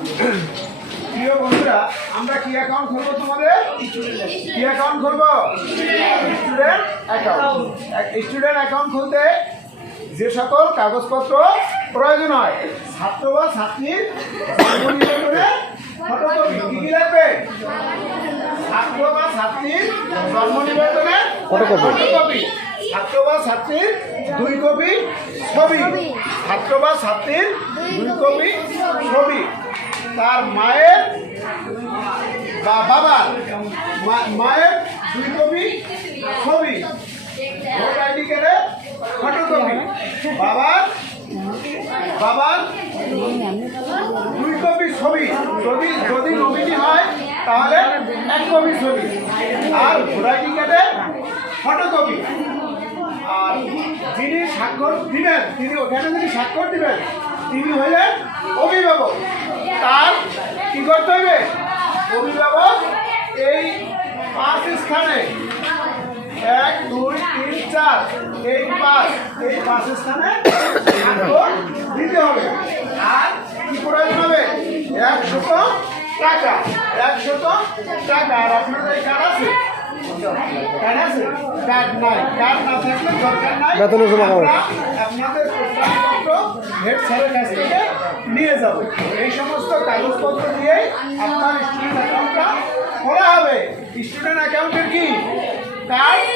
প্রিয় বন্ধুরা আমরা কি অ্যাকাউন্ট খুলবো তোমাদের? কি অ্যাকাউন্ট খুলবো? স্টুডেন্ট অ্যাকাউন্ট স্টুডেন্ট অ্যাকাউন্ট খুলতে যে সকল কাগজপত্র প্রয়োজন হয় ছাত্র বা ছাত্রীর ফটোকপি কি কি লাগবে? ছাত্র বা ছাত্রীর জন্ম নিবন্ধনের ফটোকপি। ছাত্র বা ছাত্রীর দুই কপি ছবি। ছাত্র বা ছাত্রীর দুই কপি ছবি। তার মায়ের বা বাবার মায়ের দুই কপি ছবি। বাবার বাবার দুই কপি ছবি। যদি যদি নমিনি হয়, তাহলে এক কপি ছবি। আর ভোট আইডি কার্ডের ফটোকপি। আর যিনি স্বাক্ষর দিবেন, তিনি ওখানে যিনি স্বাক্ষর দিবেন, তিনি হলেন অভিভাবক। তার কি করতে হবে? অভিভাবক এই পাঁচ স্থানে। এক দুই তিন চার। এই পাঁচ এই পাঁচ স্থানে দিতে হবে। আর কি প্রয়োজন হবে? একশত টাকা। একশত টাকা। আর আপনাদের কার্ড আছে? বেতনের জমা করো। আপনাদের হেড স্যারের কাছ থেকে নিয়ে যাব। এই সমস্ত কাগজপত্র আপনার স্টুডেন্ট অ্যাকাউন্টটা খোলা হবে। স্টুডেন্ট অ্যাকাউন্টের কি? কার্ড